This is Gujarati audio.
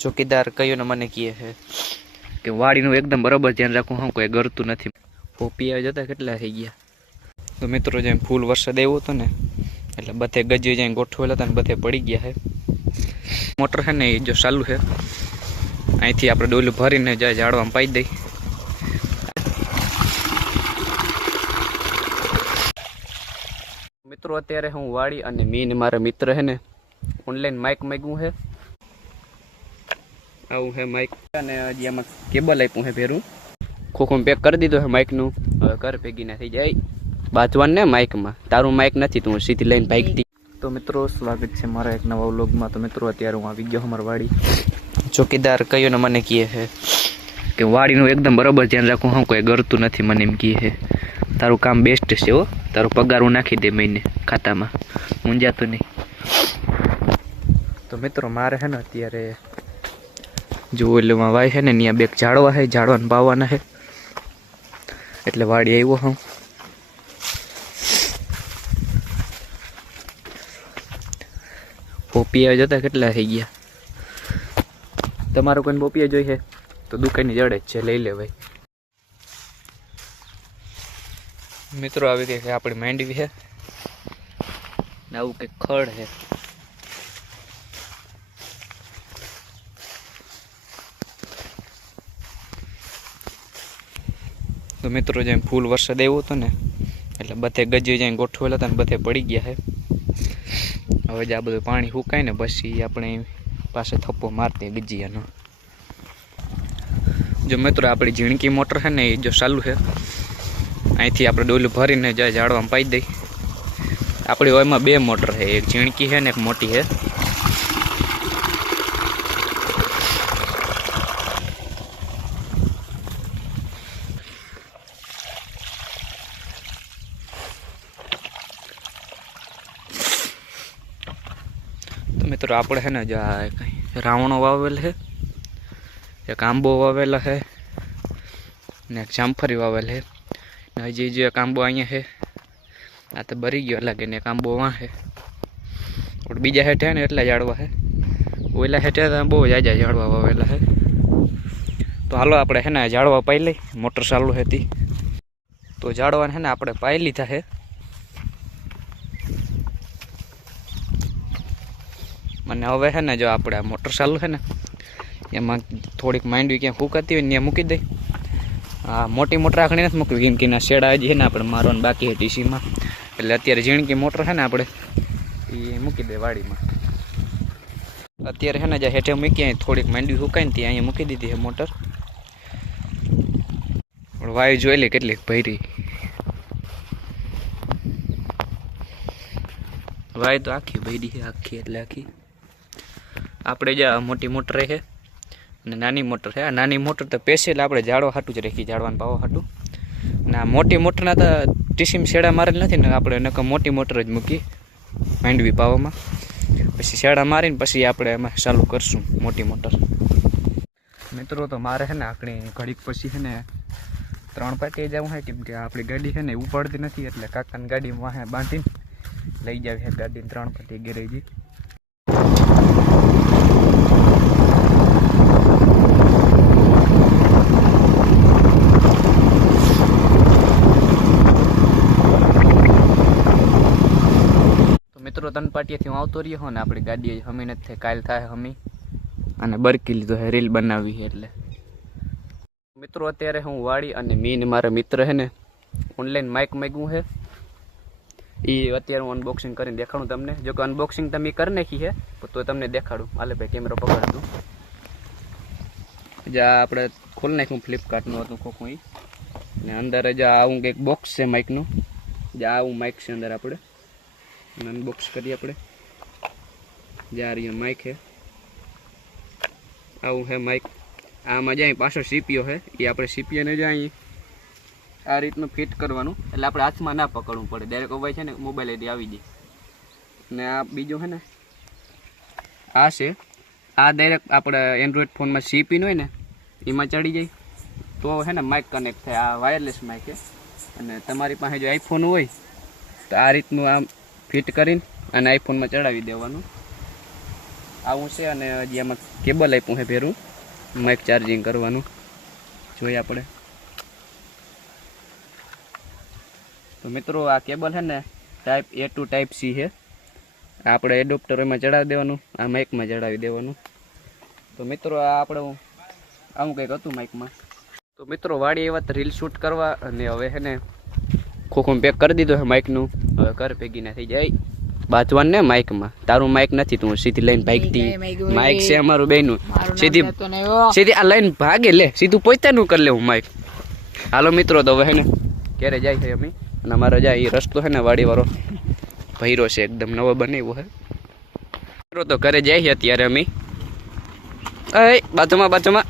ચોકીદાર કયો ને મને કહે છે કે વાડીનું એકદમ બરાબર ધ્યાન રાખવું, હું કોઈ ગરતું નથી. પોપિયા જતા કેટલા થઈ ગયા. તો મિત્રો જેમ ફૂલ વરસાદ આવ્યો હતો ને એટલે બધે ગજ્જે જ્યાં ગોઠવેલા હતા ને બધે પડી ગયા છે. મોટર છે ને એ જો ચાલુ છે, અહીંથી આપણે ડોલું ભરીને જાય ઝાડવામાં પાઈ દઈ. મિત્રો અત્યારે હું વાડી અને મીન મારા મિત્ર છે ને ઓનલાઈન માઇક માગ્યું છે. આવું છે માઇક અને હજી આમાં કેબલ આપ્યું છે ભેરું. ખોખું પેક કરી દીધું છે માઇકનું. હવે ઘર ભેગી ના થઈ જાય બાજવાન ને માઇકમાં. તારું માઇક નથી, તું સીધી લઈને ભાગતી. તો મિત્રો સ્વાગત છે મારા એક નવા વ્લોગમાં. તો મિત્રો અત્યારે હું આવી ગયો અમારી વાડી. ચોકીદાર કયો ને મને કહે છે કે વાડીનું એકદમ બરાબર ધ્યાન રાખવું, હું કોઈ ગરતું નથી. મને એમ કહે છે તારું કામ બેસ્ટ છે હો, તારો પગાર હું નાખી દે મહિને ખાતામાં, ઊંઝાતું નહીં. તો મિત્રો મારે છે ને અત્યારે જો એટલે વાય છે ને ત્યાં બે ઝાડવા છે, ઝાડવાને પાવાના છે એટલે વાડી આવ્યો હું. પોપિયા જતા કેટલા થઈ ગયા. તમારું કોઈ પોપિયા જોઈ છે તો દુકાનની જડે જ છે, લઈ લે ભાઈ. મિત્રો આવી ગઈ છે આપણી માંડવી છે ને આવું કંઈક ખડ છે. તો મિત્રો જેમ ફૂલ વરસાદ આવ્યો હતો ને એટલે બધે ગજ્જે જ્યાં ગોઠવેલા હતા ને બધે પડી ગયા છે. હવે જ આ બધું પાણી સુકાય ને પછી આપણે પાસે થપ્પો મારતી ગજિયાનો. જો મિત્રો આપણી ઝીણકી મોટર છે ને એ જો ચાલુ છે, અહીંથી આપણે ડોલું ભરીને જાય ઝાડવામાં પાઈ દઈ. આપણી ઓયમાં બે મોટર છે, એક ઝીણકી છે ને એક મોટી છે. તો મિત્રો આપણે છે ને જો રાવણો વાવેલ છે, એક આંબો વાવેલા છે ને એક જામફળી વાવેલ છે. હજી જો એક આંબો અહીંયા છે, આ તો ભરી ગયો લાગે ને એક આંબો વાં છે. બીજા હેઠે ને એટલા ઝાડવા છે, ઓલા હેઠે બહુ જાજા ઝાડવા વાવેલા છે. તો હાલો આપણે છે ને ઝાડવા પાઈ લઈ. મોટર ચાલુ હતી તો ઝાડવાને છે ને આપણે પાઈ લીધા છે. અને હવે છે ને જો આપણે આ મોટર ચાલુ છે ને એમાં થોડીક માંડવી ક્યાં ફૂંકાતી હોય ને ત્યાં મૂકી દઈ. હા, મોટી મોટર આખણી નથી મૂકવી કેમ કે એના શેડા હજી છે ને આપણે મારવાનું બાકી છે ટીસીમાં. એટલે અત્યારે ઝીણકી મોટર છે ને આપણે એ મૂકી દે વાડીમાં. અત્યારે છે ને જ્યાં હેઠે મૂકી થોડીક માંડવી ફૂંકાય ને ત્યાં અહીંયા મૂકી દીધી છે મોટર. પણ વાયુ જોઈ લે કેટલીક ભરી વાયુ તો આખી ભરી છે, આખી એટલે આખી. આપણે જ્યાં મોટી મોટર છે અને નાની મોટર છે. આ નાની મોટર તો સ્પેશિયલ આપણે ઝાડવા હાટું જ રાખી, ઝાડવાને પાવા હાટું. અને આ મોટી મોટરના તો ટીસીમ શેડા મારેલ નથી ને, આપણે નકર મોટી મોટર જ મૂકી માંડવી પાવામાં. પછી શેડા મારીને પછી આપણે એમાં ચાલુ કરશું મોટી મોટર. મિત્રો તો મારે છે ને આકડી ઘડીક પછી છે ને 3 પાટીએ જવું છે કેમ કે આપણી ગાડી છે ને ઉપાડતી નથી. એટલે કાકાની ગાડીમાં વાહે બાંધીને લઈ જાવી છે ગાડીને 3 પાટીએ ગેરેજી. મિત્રો 3 પાટીએથી હું આવતો રહ્યો હો ને આપણી ગાડી હમી નથી થઈ, કાલ થાય હમી. અને બરકી લીધો છે રીલ બનાવી છે એટલે. મિત્રો અત્યારે હું વાડી અને મીન મારા મિત્ર છે ને ઓનલાઈન માઇક માગ્યું છે. એ અત્યારે હું અનબોક્સિંગ કરીને દેખાડું તમને. જો કે અનબોક્સિંગ તમે કરી નાખી છે તો તમને દેખાડું. હાલે ભાઈ કેમેરો પકડતું જ્યાં આપણે ખોલી નાખ્યું ફ્લિપકાર્ટનું હતું ખોખું એ. ને અંદર જ આવું કંઈક બોક્સ છે માઇકનું. જ્યાં આવું માઇક છે અંદર આપણે અનબોક્સ કરીએ. આપણે જ્યાં અહીંયા માઇક છે આવું છે માઇક. આમાં જ્યાં પાછળ સીપીઓ છે એ આપણે સીપીઓને જ્યાં આ રીતનું ફિટ કરવાનું. એટલે આપણે હાથમાં ના પકડવું પડે, ડાયરેક્ટ અવાય છે ને મોબાઈલ આઈડી આવી જાય. ને આ બીજું છે ને આ છે, આ ડાયરેક્ટ આપણે એન્ડ્રોઈડ ફોનમાં સીપીન હોય ને એમાં ચડી જાય તો છે ને માઇક કનેક્ટ થાય. આ વાયરલેસ માઇક છે. અને તમારી પાસે જો આઈફોન હોય તો આ રીતનું આમ ફિટ કરીને અને આઈફોનમાં ચડાવી દેવાનું. આવું છે અને હજી આમાં કેબલ આપ્યું છે ભેરું માઇક ચાર્જિંગ કરવાનું જોઈએ આપણે. તો મિત્રો આ કેબલ છે ને type A to type C છે. આપણે એડોપ્ટર એમાં ચડાવી દેવાનું, આ માઇકમાં ચડાવી દેવાનું. તો મિત્રો આ આપણે આવું કંઈક હતું માઇકમાં. તો મિત્રો વાડી એવા તો રીલ શૂટ કરવા અને હવે છે ને ખોખું પેક કરી દીધું છે માઇકનું. હવે ઘર ભેગી ના થઈ જાય બાજવાનું ને માઇકમાં. તારું માઇક નથી, તું સીધી લઈને ભાગતી. માઇક છે અમારું બેનું. સીધી આ લઈને ભાગે લે, સીધું પોતાનું કરી લેવું માઇક. હાલો મિત્રો તો હવે છે ને ક્યારે જાય છે અમે, અને અમારો જાય એ રસ્તો છે ને વાડીવાળો ભૈરો છે, એકદમ નવો બનાવ્યો છે. મિત્રો તો ઘરે જાય છે અત્યારે અમે. બાજુમાં